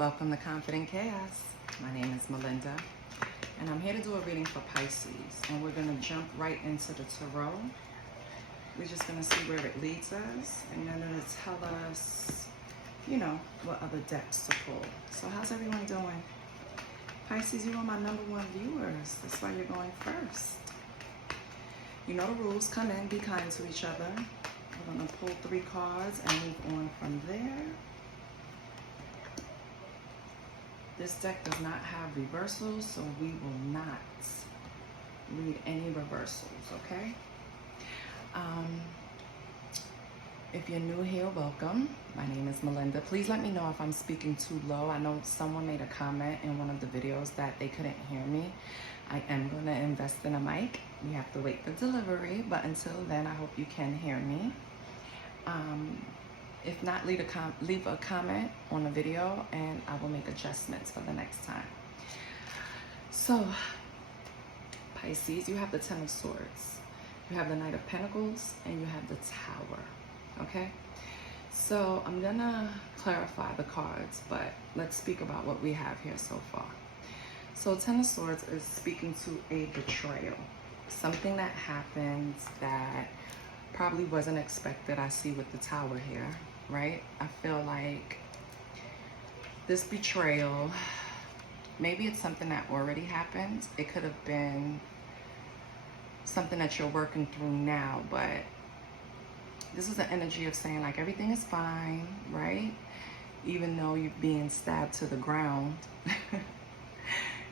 Welcome to Confident Chaos. My name is Melinda, and I'm here to do a reading for Pisces. And we're going to jump right into the tarot. We're just going to see where it leads us, and then it'll tell us, what other decks to pull. So how's everyone doing? Pisces, you are my #1 viewers. That's why you're going first. You know the rules. Come in, be kind to each other. We're going to pull 3 cards and move on from there. This deck does not have reversals, so we will not read any reversals, okay? If you're new here, welcome. My name is Melinda. Please let me know if I'm speaking too low. I know someone made a comment in one of the videos that they couldn't hear me. I am going to invest in a mic. We have to wait for delivery, but until then, I hope you can hear me. If not, leave a comment on the video and I will make adjustments for the next time. So, Pisces, you have the 10 of Swords. You have the Knight of Pentacles and you have the Tower, okay? So, I'm gonna clarify the cards, but let's speak about what we have here so far. So, 10 of Swords is speaking to a betrayal. Something that happens that probably wasn't expected. I see with the Tower here, right? I feel like this betrayal, maybe it's something that already happened. It could have been something that you're working through now, but this is the energy of saying like everything is fine, right? Even though you're being stabbed to the ground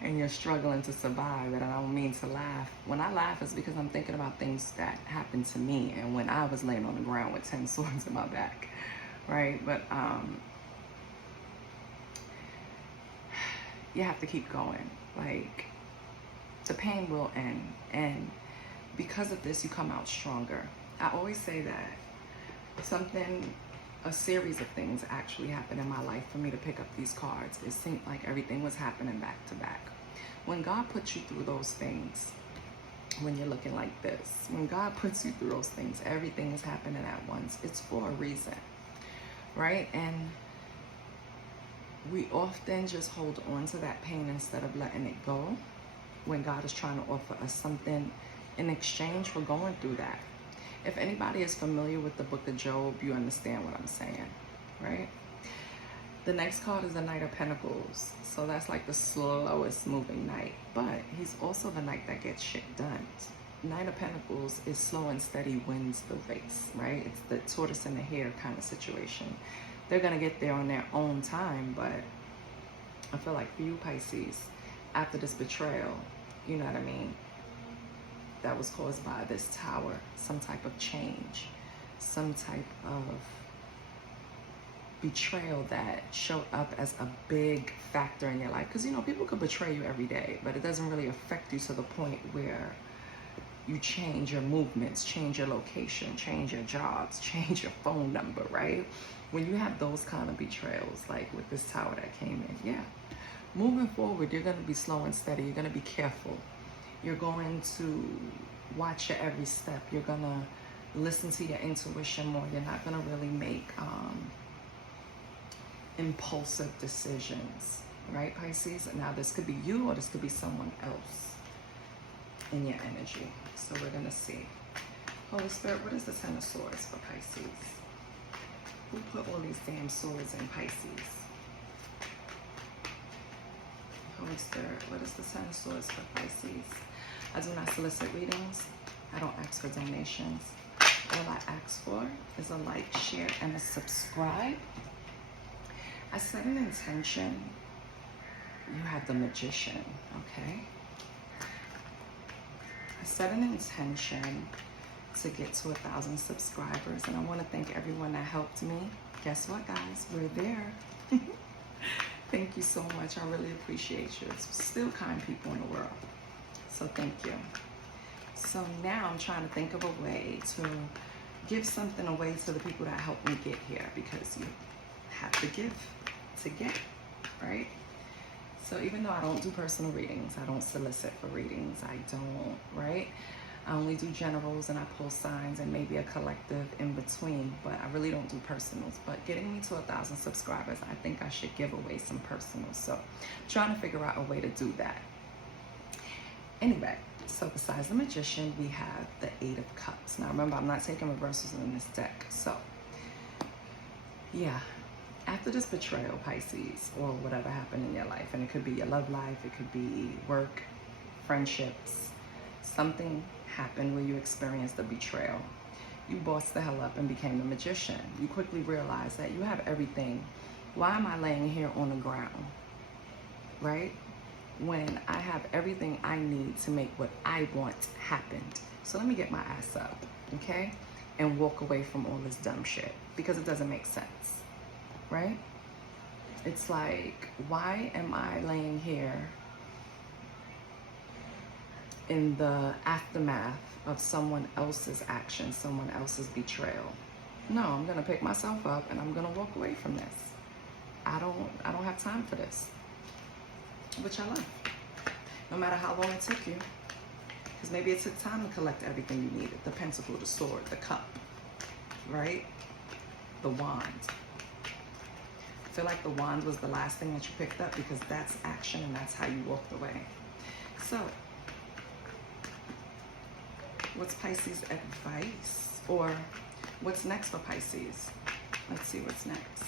and you're struggling to survive. And I don't mean to laugh. When I laugh, it's because I'm thinking about things that happened to me and when I was laying on the ground with 10 swords in my back, right? But you have to keep going. Like, the pain will end, and because of this, you come out stronger. I always say that a series of things actually happened in my life for me to pick up these cards. It seemed like everything was happening back to back. When God puts you through those things, when you're looking like this, when God puts you through those things, everything is happening at once. It's for a reason, right? And we often just hold on to that pain instead of letting it go when God is trying to offer us something in exchange for going through that. If anybody is familiar with the book of Job, you understand what I'm saying, right? The next card is the Knight of Pentacles. So that's like the slowest moving knight, but he's also the knight that gets shit done. Knight of Pentacles is slow and steady wins the race, right? It's the tortoise and the hare kind of situation. They're going to get there on their own time, but I feel like for you, Pisces, after this betrayal, you know what I mean? That was caused by this Tower, some type of change, some type of betrayal that showed up as a big factor in your life. Because, people could betray you every day, but it doesn't really affect you to the point where you change your movements, change your location, change your jobs, change your phone number, right? When you have those kind of betrayals, like with this Tower that came in, yeah. Moving forward, you're going to be slow and steady. You're going to be careful. You're going to watch your every step. You're going to listen to your intuition more. You're not going to really make impulsive decisions, right, Pisces? Now, this could be you or this could be someone else in your energy. So we're going to see. Holy Spirit, what is the 10 of Swords for Pisces? Who put all these damn swords in Pisces? Holy Spirit, what is the 10 of Swords for Pisces? I do not solicit readings. I don't ask for donations. All I ask for is a like, share, and a subscribe. I set an intention. You have the Magician, okay? I set an intention to get to 1,000 subscribers, and I want to thank everyone that helped me. Guess what, guys? We're there. Thank you so much. I really appreciate you. It's still kind people in the world. So thank you. So now I'm trying to think of a way to give something away to the people that helped me get here, because you have to give to get, right? So even though I don't do personal readings, I don't solicit for readings, I don't, right? I only do generals and I pull signs and maybe a collective in between, but I really don't do personals. But getting me to 1,000 subscribers, I think I should give away some personals. So I'm trying to figure out a way to do that. Anyway, so besides the Magician, we have the 8 of Cups. Now remember, I'm not taking reversals in this deck. So yeah, after this betrayal, Pisces, or whatever happened in your life, and it could be your love life, it could be work, friendships, something happened where you experienced a betrayal. You bossed the hell up and became the Magician. You quickly realized that you have everything. Why am I laying here on the ground, right? When I have everything I need to make what I want happen. So let me get my ass up, okay? And walk away from all this dumb shit, because it doesn't make sense, right? It's like, why am I laying here in the aftermath of someone else's action, someone else's betrayal? No, I'm gonna pick myself up and I'm gonna walk away from this. I don't have time for this, which I love. No matter how long it took you, because maybe it took time to collect everything you needed. The Pentacle, the Sword, the Cup, right? The Wand. I feel like the Wand was the last thing that you picked up, because that's action and that's how you walked away. So what's Pisces' advice? Or what's next for Pisces? Let's see what's next.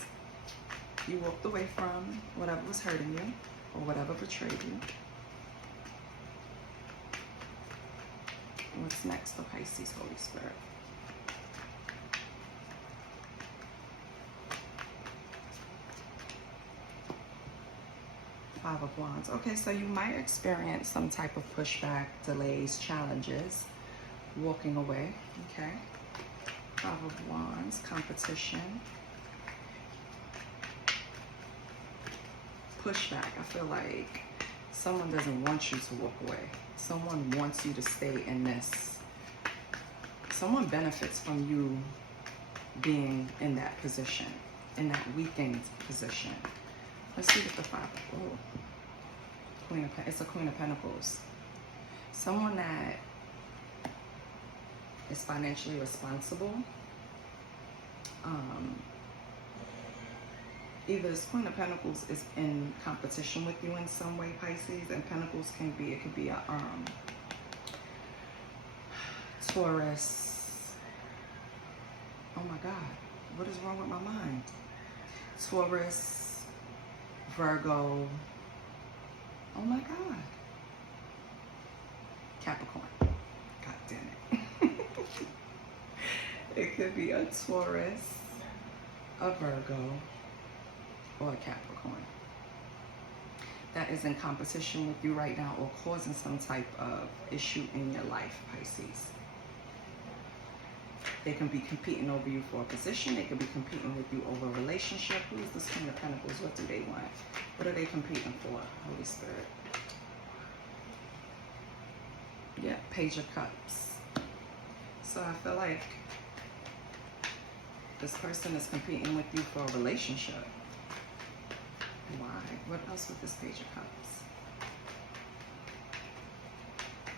You walked away from whatever was hurting you or whatever betrayed you. What's next for Pisces, Holy Spirit? Five of Wands. Okay, so you might experience some type of pushback, delays, challenges, walking away, okay? Five of Wands, competition. Pushback. I feel like someone doesn't want you to walk away. Someone wants you to stay in this. Someone benefits from you being in that position, in that weakened position. Let's see what the five. Oh, it's a Queen of Pentacles. Someone that is financially responsible. Either this Queen of Pentacles is in competition with you in some way, Pisces, and Pentacles can be, it could be a Taurus. Oh my God, what is wrong with my mind? Taurus, Virgo. Oh my God. Capricorn. God damn it. It could be a Taurus, a Virgo, or a Capricorn that is in competition with you right now or causing some type of issue in your life, Pisces. They can be competing over you for a position. They can be competing with you over a relationship. Who is this Queen of Pentacles? What do they want? What are they competing for, Holy Spirit? Yeah, Page of Cups. So I feel like this person is competing with you for a relationship. Why? What else with this Page of Cups?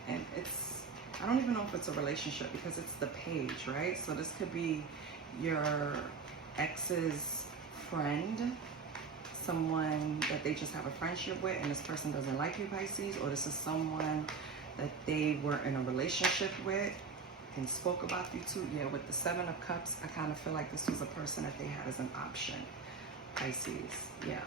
And it's, I don't even know if it's a relationship because it's the page, right? So this could be your ex's friend, someone that they just have a friendship with and this person doesn't like you, Pisces, or this is someone that they were in a relationship with and spoke about you too. Yeah, with the Seven of Cups, I kind of feel like this was a person that they had as an option, Pisces. Yeah.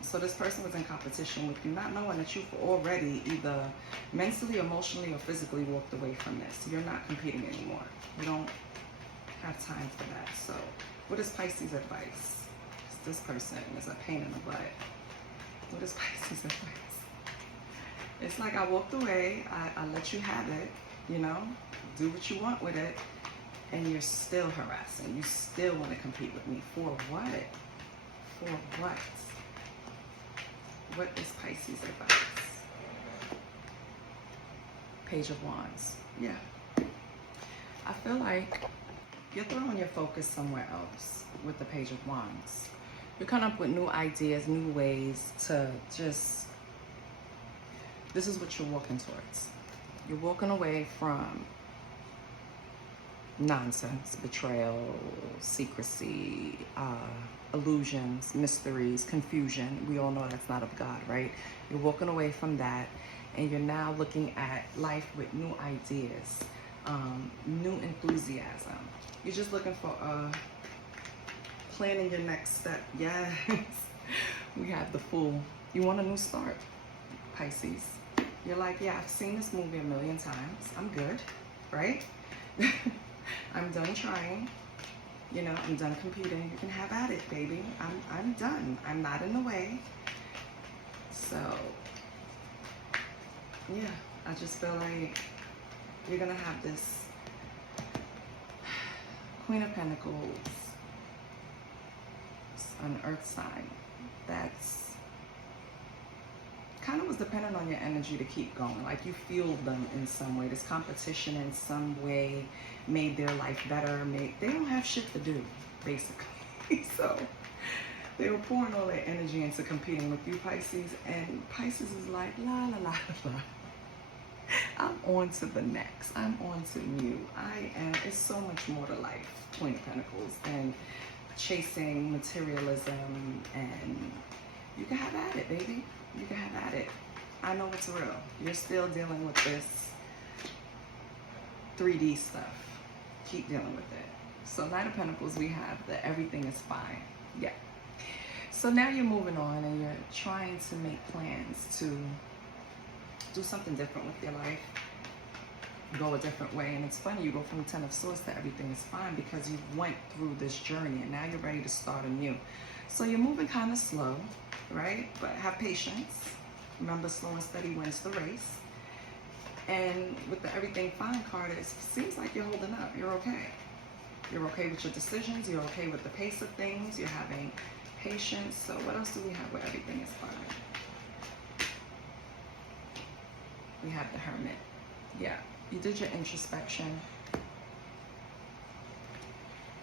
So this person was in competition with you, not knowing that you've already either mentally, emotionally, or physically walked away from this. You're not competing anymore. You don't have time for that. So what is Pisces' advice? This person is a pain in the butt. What is Pisces' advice? It's like I walked away, I let you have it, you know, do what you want with it, and you're still harassing. You still want to compete with me. For what? For what? What is Pisces' advice? Page of Wands. Yeah. I feel like you're throwing your focus somewhere else with the Page of Wands. You're coming up with new ideas, new ways to just, this is what you're walking towards. You're walking away from nonsense, betrayal, secrecy, illusions, mysteries, confusion. We all know that's not of God, right? You're walking away from that, and you're now looking at life with new ideas, new enthusiasm. You're just looking for planning your next step. Yes. We have the Fool. You want a new start, Pisces. You're like, yeah, I've seen this movie a million times. I'm good, right? I'm done trying. You know, I'm done competing. You can have at it, baby. I'm done. I'm not in the way. So, yeah, I just feel like you're gonna have this Queen of Pentacles, an earth sign that's kind of was dependent on your energy to keep going. Like you fueled them in some way. This competition in some way made their life better. They don't have shit to do, basically. So they were pouring all their energy into competing with you, Pisces. And Pisces is like, la, la, la, la. I'm on to the next. I'm on to new. It's so much more to life, Queen of Pentacles, than chasing materialism. And you can have at it, baby. You can have at it. I know it's real. You're still dealing with this 3D stuff. Keep dealing with it. So Knight of Pentacles, we have the everything is fine. Yeah. So now you're moving on and you're trying to make plans to do something different with your life. Go a different way. And it's funny, you go from 10 of Swords to everything is fine because you went through this journey and now you're ready to start anew. So you're moving kind of slow, right? But have patience. Remember, slow and steady wins the race. And with the everything fine card, it seems like you're holding up. You're okay. You're okay with your decisions. You're okay with the pace of things. You're having patience. So what else do we have where everything is fine? We have the Hermit. Yeah, you did your introspection,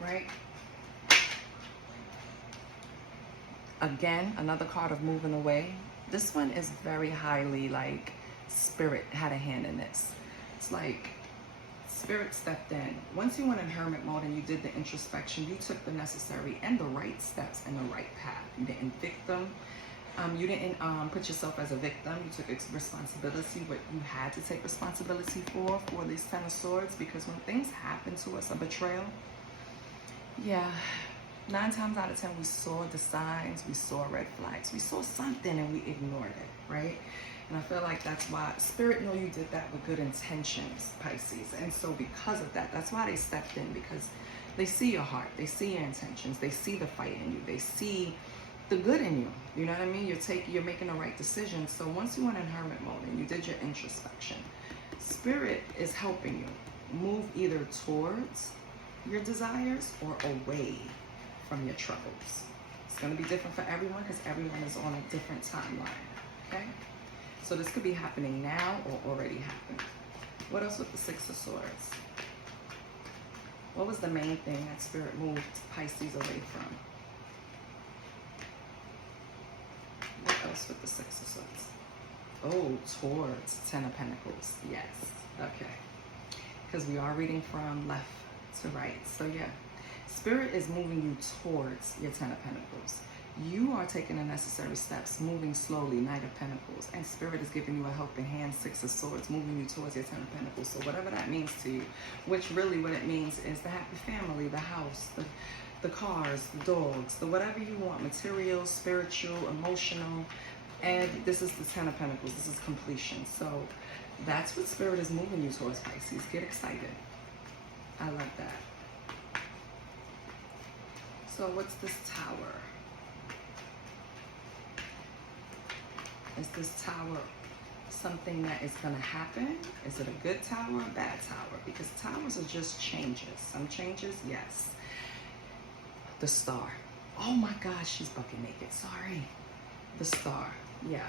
right? Again, another card of moving away. This one is very highly like Spirit had a hand in this. It's like Spirit stepped in. Once you went in hermit mode and you did the introspection, you took the necessary and the right steps and the right path. You didn't victim. You didn't put yourself as a victim. You took responsibility, what you had to take responsibility for these 10 of Swords, because when things happen to us, a betrayal, yeah, 9 times out of 10, we saw the signs, we saw red flags, we saw something and we ignored it, right? And I feel like that's why Spirit know you did that with good intentions, Pisces. And so because of that, that's why they stepped in, because they see your heart, they see your intentions, they see the fight in you, they see the good in you. You know what I mean? You're making the right decision. So once you went in hermit mode and you did your introspection, Spirit is helping you move either towards your desires or away from your troubles. It's going to be different for everyone because everyone is on a different timeline. Okay? So this could be happening now or already happened. What else with the 6 of Swords? What was the main thing that Spirit moved Pisces away from? What else with the 6 of Swords? Oh, towards 10 of Pentacles. Yes. Okay. Because we are reading from left to right. So yeah. Spirit is moving you towards your 10 of Pentacles. You are taking the necessary steps, moving slowly, Knight of Pentacles. And Spirit is giving you a helping hand, 6 of Swords, moving you towards your 10 of Pentacles. So whatever that means to you, which really what it means is the happy family, the house, the cars, the dogs, the whatever you want, material, spiritual, emotional. And this is the 10 of Pentacles. This is completion. So that's what Spirit is moving you towards, Pisces. Get excited. I love that. So what's this Tower? Is this Tower something that is going to happen? Is it a good tower, a bad tower? Because towers are just changes. Some changes, yes. The Star. Oh my gosh, she's bucket naked. Sorry. The Star. Yeah.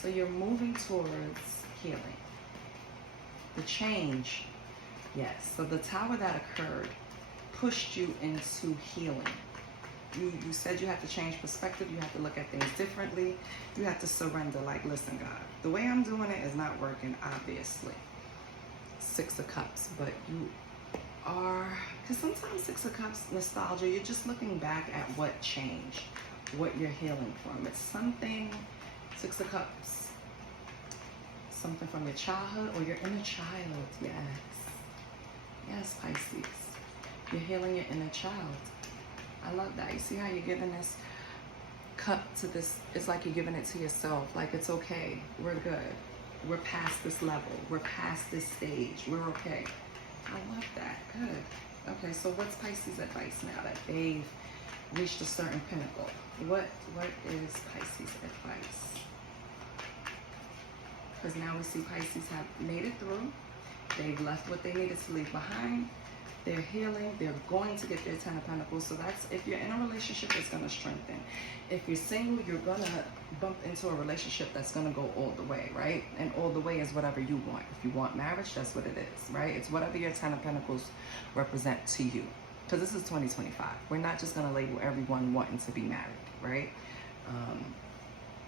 So you're moving towards healing. The change. Yes. So the tower that occurred pushed you into healing. You said you had to change perspective. You have to look at things differently. You have to surrender. Like, listen, God, the way I'm doing it is not working, obviously. Six of Cups, but you are, because sometimes Six of Cups, nostalgia, you're just looking back at what changed, what you're healing from. It's something, Six of Cups, something from your childhood or your inner child. Yes. Yes, Pisces. You're healing your inner child. I love that. You see how you're giving this cup to this, it's like you're giving it to yourself. Like, it's okay. We're good. We're past this level. We're past this stage. We're okay. I love that. Good. Okay, so what's Pisces' advice now that they've reached a certain pinnacle? What is Pisces' advice? Because now we see Pisces have made it through. They've left what they needed to leave behind. They're healing. They're going to get their 10 of Pentacles. So that's, if you're in a relationship, it's going to strengthen. If you're single, you're going to bump into a relationship that's going to go all the way, right? And all the way is whatever you want. If you want marriage, that's what it is, right? It's whatever your 10 of Pentacles represent to you. Because this is 2025. We're not just going to label everyone wanting to be married, right?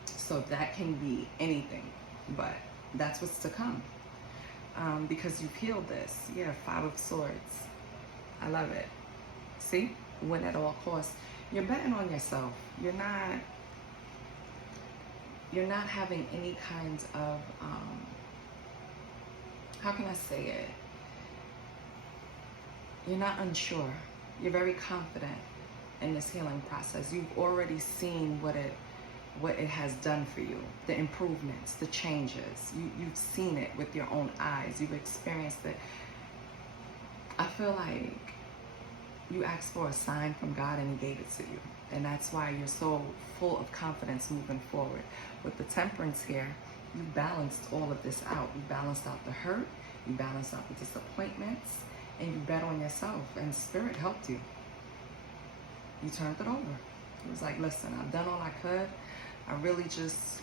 So that can be anything, but that's what's to come. Because you've healed this. Yeah, 5 of Swords. I love it. See? Win at all costs. You're betting on yourself. You're not having any kind of, how can I say it? You're not unsure. You're very confident in this healing process. You've already seen what it has done for you, the improvements, the changes. You've seen it with your own eyes. You've experienced it. I feel like you asked for a sign from God and He gave it to you. And that's why you're so full of confidence moving forward. With the Temperance here, you balanced all of this out. You balanced out the hurt, you balanced out the disappointments, and you bet on yourself. And Spirit helped you. You turned it over. It was like, listen, I've done all I could. I really just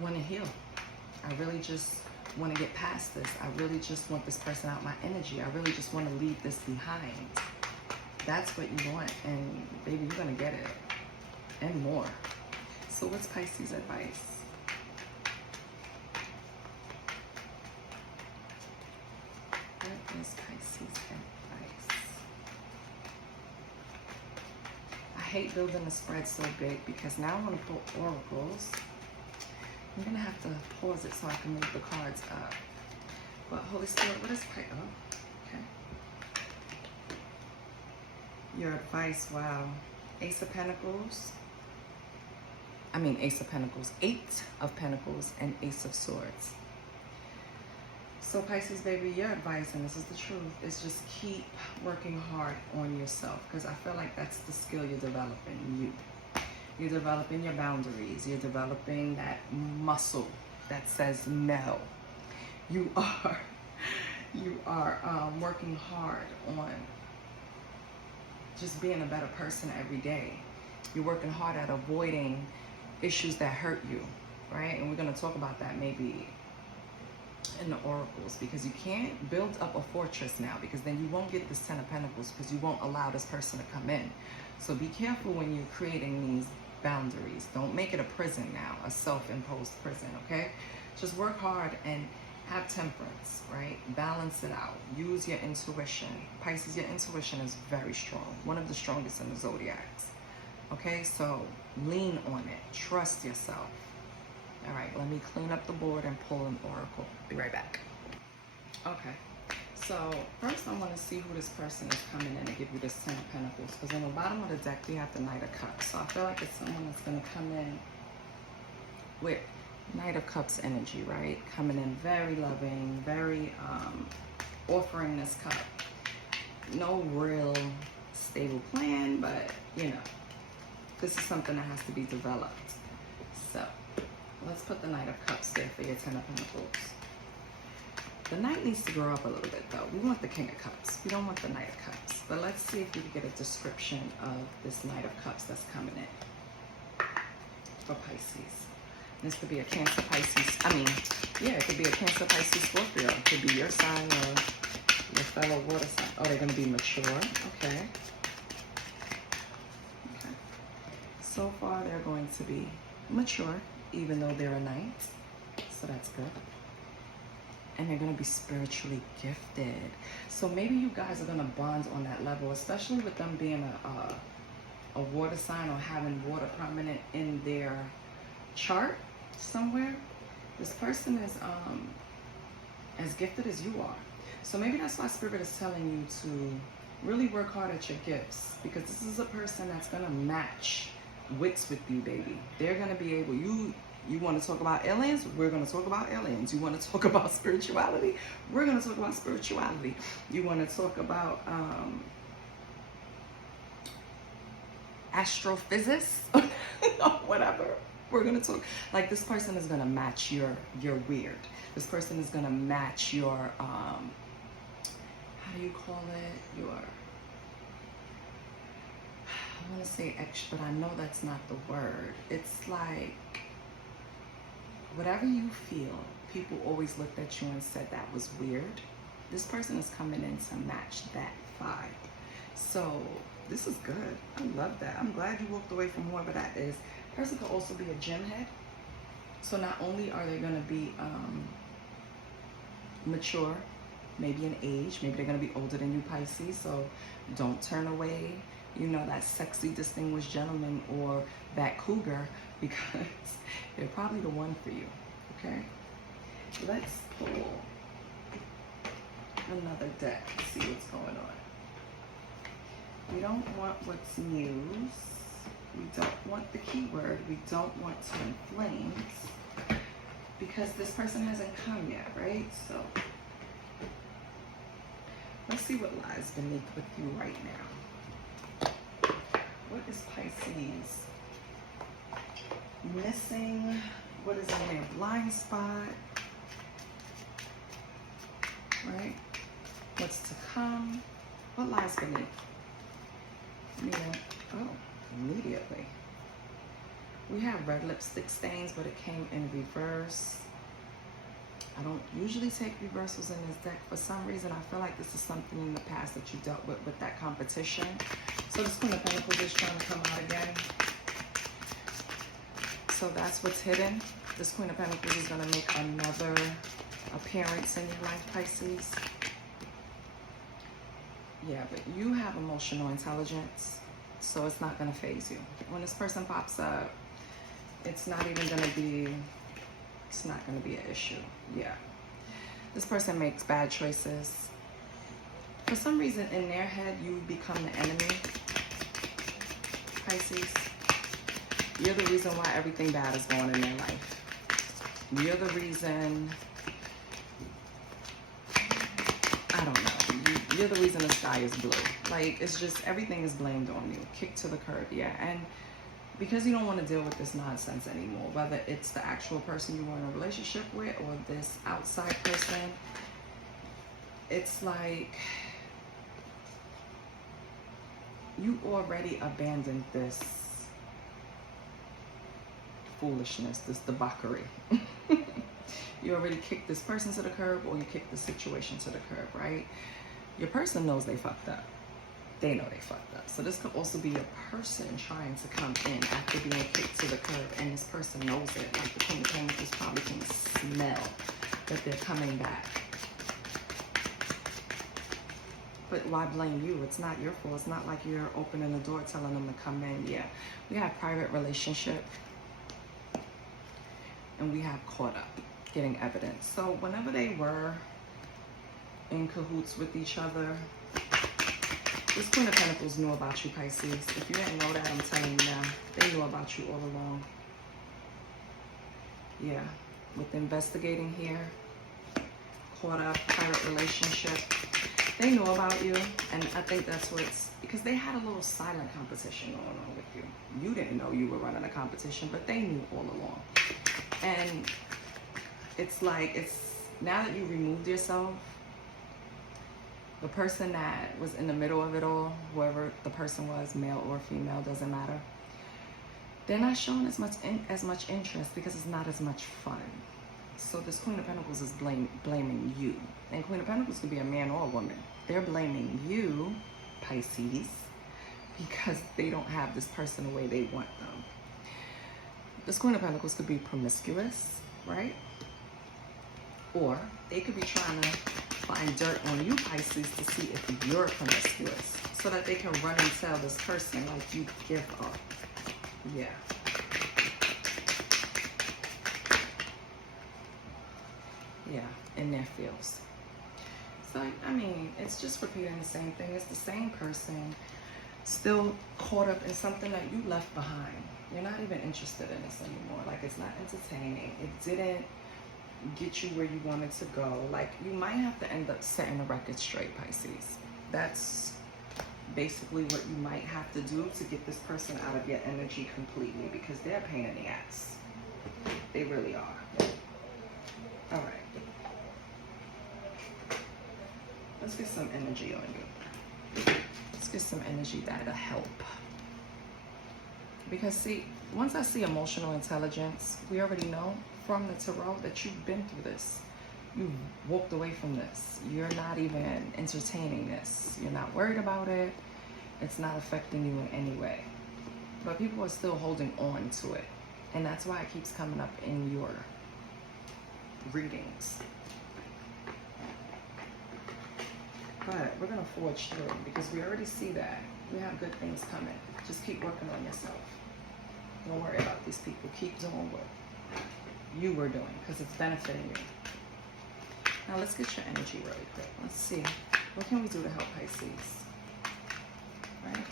want to heal. I really just want to get past this. I really just want this person out my energy. I really just want to leave this behind. That's what you want, and baby, you're going to get it, and more. So what's Pisces' advice? What is Pisces' advice? I hate building a spread so big because now I want to pull oracles. I'm going to have to pause it so I can move the cards up. But Holy Spirit, what is Pisces? Oh, okay. Your advice, wow. Ace of Pentacles. Ace of Pentacles. 8 of Pentacles and Ace of Swords. So Pisces, baby, your advice, and this is the truth, is just keep working hard on yourself. Because I feel like that's the skill you're developing, You're developing your boundaries. You're developing that muscle that says no. You are working hard on just being a better person every day. You're working hard at avoiding issues that hurt you, right? And we're going to talk about that maybe in the oracles, because you can't build up a fortress now, because then you won't get this 10 of Pentacles, because you won't allow this person to come in. So be careful when you're creating these boundaries. Don't make it a prison now, a self-imposed prison, okay? Just work hard and have temperance, right? Balance it out. Use your intuition. Pisces, your intuition is very strong. One of the strongest in the zodiacs. Okay, so lean on it. Trust yourself. All right, let me clean up the board and pull an oracle. Be right back. Okay, so first I want to see who this person is coming in to give you this 10 of Pentacles. Because on the bottom of the deck, we have the Knight of Cups. So I feel like it's someone that's going to come in with Knight of Cups energy, right? Coming in very loving, very offering this cup. No real stable plan, but you know, this is something that has to be developed. So let's put the Knight of Cups there for your 10 of Pentacles. The Knight needs to grow up a little bit though. We want the King of Cups. We don't want the Knight of Cups. But let's see if we can get a description of this Knight of Cups that's coming in for Pisces. This could be a Cancer, Pisces. It could be a Cancer, Pisces, Scorpio. It could be your sign or your fellow water sign. Oh, they're going to be mature. Okay. Okay. So far, they're going to be mature, even though they're a Knight. So that's good. and they're going to be spiritually gifted. So maybe you guys are going to bond on that level, especially with them being a water sign or having water prominent in their chart somewhere. This person is as gifted as you are. So maybe that's why Spirit is telling you to really work hard at your gifts, because this is a person that's going to match wits with you, baby. They're going to be able, you want to talk about aliens? We're going to talk about aliens. You want to talk about spirituality? We're going to talk about spirituality. You want to talk about astrophysics? Whatever. We're going to talk. Like, this person is going to match your weird. This person is going to match your, how do you call it? Your, I want to say extra, but I know that's not the word. It's like, whatever you feel, people always looked at you and said that was weird. This person is coming in to match that vibe. So this is good. I love that. I'm glad you walked away from whoever that is. Person could also be a gym head. So not only are they going to be mature, maybe in age, maybe they're going to be older than you, Pisces. So don't turn away, you know, that sexy, distinguished gentleman or that cougar, because they're probably the one for you. Okay, let's pull another deck to see what's going on. We don't want what's news. We don't want the keyword. We don't want twin flames, because this person hasn't come yet, right? So let's see what lies beneath with you right now. What is Pisces missing? What is in their blind spot? Right? What's to come? What lies beneath? Oh, immediately. We have red lipstick stains, but it came in reverse. I don't usually take reversals in this deck. For some reason, I feel like this is something in the past that you dealt with that competition. So this Queen of Pentacles is trying to come out again. So that's what's hidden. This Queen of Pentacles is going to make another appearance in your life, Pisces. Yeah, but you have emotional intelligence, so it's not going to faze you. When this person pops up, it's not even going to be, it's not going to be an issue. Yeah. This person makes bad choices. For some reason, in their head, you become the enemy, Pisces. You're the reason why everything bad is going in their life. You're the reason, I don't know. You're the reason the sky is blue. Like, it's just, everything is blamed on you. Kicked to the curb, yeah. And because you don't want to deal with this nonsense anymore, whether it's the actual person you are in a relationship with or this outside person, it's like you already abandoned this foolishness, this debauchery. You already kicked this person to the curb, or you kicked the situation to the curb, right? Your person knows they fucked up. They know they fucked up. So this could also be a person trying to come in after being kicked to the curb, and this person knows it. Like the Queen of Pentacles probably can smell that they're coming back. But why blame you? It's not your fault. It's not like you're opening the door telling them to come in. Yeah, we have private relationship, and we have caught up, getting evidence. So whenever they were in cahoots with each other, this Queen of Pentacles knew about you, Pisces. If you didn't know that, I'm telling you now. They knew about you all along. Yeah, with investigating here, caught up, private relationship. They knew about you, and I think that's what's, because they had a little silent competition going on with you. You didn't know you were running a competition, but they knew all along. And it's like, it's, now that you removed yourself, the person that was in the middle of it all, whoever the person was, male or female, doesn't matter, they're not showing as much interest because it's not as much fun. So this Queen of Pentacles is blaming you. And Queen of Pentacles could be a man or a woman. They're blaming you, Pisces, because they don't have this person the way they want them. This Queen of Pentacles could be promiscuous, right? Or they could be trying to find dirt on you, Pisces, to see if you're promiscuous, so that they can run and tell this person like you give up. Yeah. Yeah, in their fields. So, I mean, it's just repeating the same thing. It's the same person still caught up in something that you left behind. You're not even interested in this anymore. Like, it's not entertaining. It didn't get you where you wanted to go. Like, you might have to end up setting the record straight, Pisces. That's basically what you might have to do to get this person out of your energy completely, because they're a pain in the ass. They really are. All right. Let's get some energy on you. Let's get some energy that'll help. Because see, once I see emotional intelligence, we already know from the tarot that you've been through this. You've walked away from this. You're not even entertaining this. You're not worried about it. It's not affecting you in any way. But people are still holding on to it. And that's why it keeps coming up in your readings. But we're going to forge through, because we already see that. We have good things coming. Just keep working on yourself. Don't worry about these people. Keep doing what you were doing, because it's benefiting you. Now let's get your energy really quick. Let's see. What can we do to help Pisces? Right?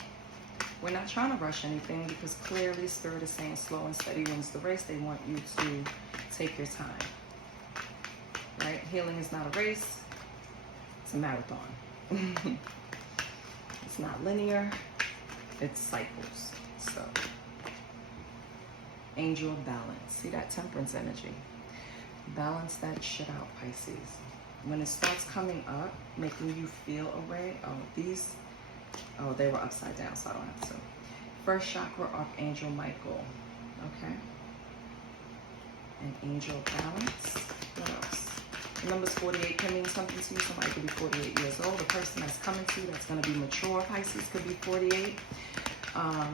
We're not trying to rush anything, because clearly Spirit is saying slow and steady wins the race. They want you to take your time. Right? Healing is not a race. It's a marathon. It's not linear. It's cycles. So, angel of balance. See that temperance energy? Balance that shit out, Pisces. When it starts coming up, making you feel a way, they were upside down, so I don't have to. First chakra, Archangel Michael. Okay. And angel of balance. What else? The numbers 48 can mean something to you. Somebody could be 48 years old. The person that's coming to you that's going to be mature, Pisces, could be 48.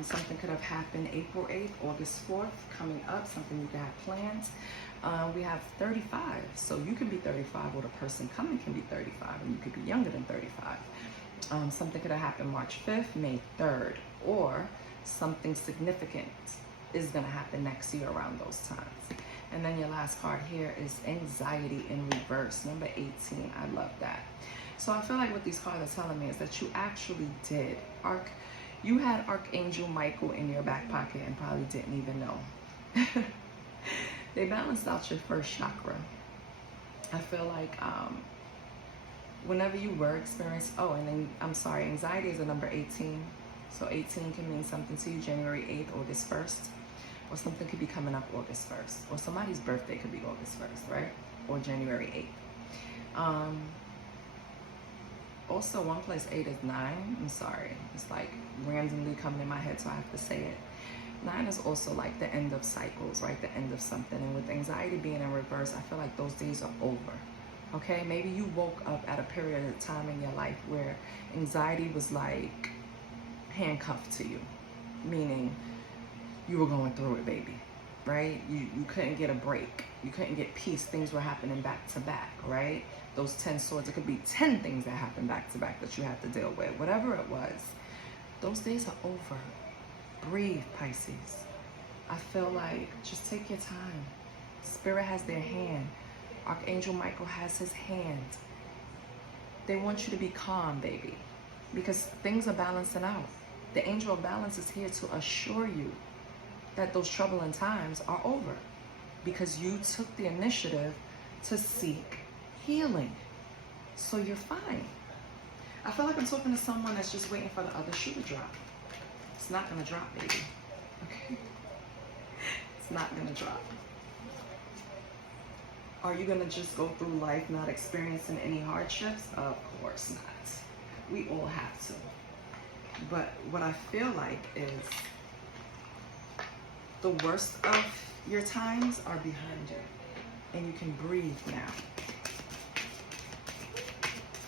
Something could have happened April 8th, August 4th, coming up. Something you could have planned. We have 35. So you can be 35, or the person coming can be 35, and you could be younger than 35. Something could have happened March 5th, May 3rd, or something significant is going to happen next year around those times. And then your last card here is anxiety in reverse, number 18. I love that. So I feel like what these cards are telling me is that you actually did. You had Archangel Michael in your back pocket and probably didn't even know. They balanced out your first chakra. I feel like whenever you were experiencing, anxiety is a number 18. So 18 can mean something to you, January 8th, August 1st. Or something could be coming up August 1st. Or somebody's birthday could be August 1st, right? Or January 8th. Also, 1 plus 8 is 9. I'm sorry. It's like randomly coming in my head, so I have to say it. 9 is also like the end of cycles, right? The end of something. And with anxiety being in reverse, I feel like those days are over. Okay? Maybe you woke up at a period of time in your life where anxiety was like handcuffed to you. Meaning, you were going through it, baby, right? You couldn't get a break. You couldn't get peace. Things were happening back to back, right? Those 10 swords, it could be 10 things that happened back to back that you had to deal with. Whatever it was, those days are over. Breathe, Pisces. I feel like just take your time. Spirit has their hand. Archangel Michael has his hand. They want you to be calm, baby, because things are balancing out. The angel of balance is here to assure you that those troubling times are over, because you took the initiative to seek healing. So you're fine. I feel like I'm talking to someone that's just waiting for the other shoe to drop. It's not gonna drop, baby. Okay? It's not gonna drop. Are you gonna just go through life not experiencing any hardships? Of course not. We all have to. But what I feel like is the worst of your times are behind you, and you can breathe now.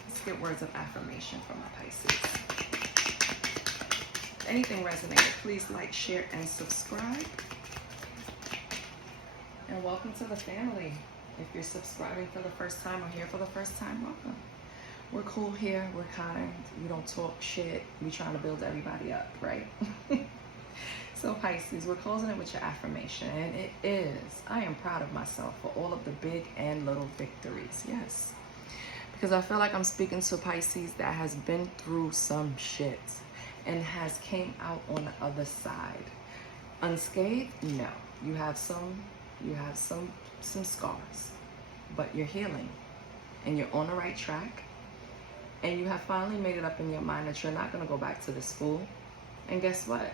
Let's get words of affirmation from my Pisces. If anything resonated, please like, share, and subscribe. And welcome to the family. If you're subscribing for the first time or here for the first time, welcome. We're cool here. We're kind. We don't talk shit. We trying to build everybody up, right? So Pisces, we're closing it with your affirmation. And it is, I am proud of myself for all of the big and little victories. Yes. Because I feel like I'm speaking to Pisces that has been through some shit and has came out on the other side. Unscathed? No. You have some scars, but you're healing and you're on the right track, and you have finally made it up in your mind that you're not going to go back to this fool. And guess what?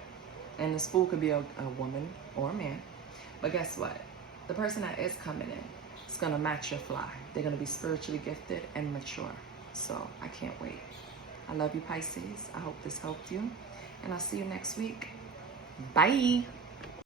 And this fool could be a woman or a man, but guess what? The person that is coming in is going to match your fly. They're going to be spiritually gifted and mature. So I can't wait. I love you, Pisces. I hope this helped you, and I'll see you next week. Bye.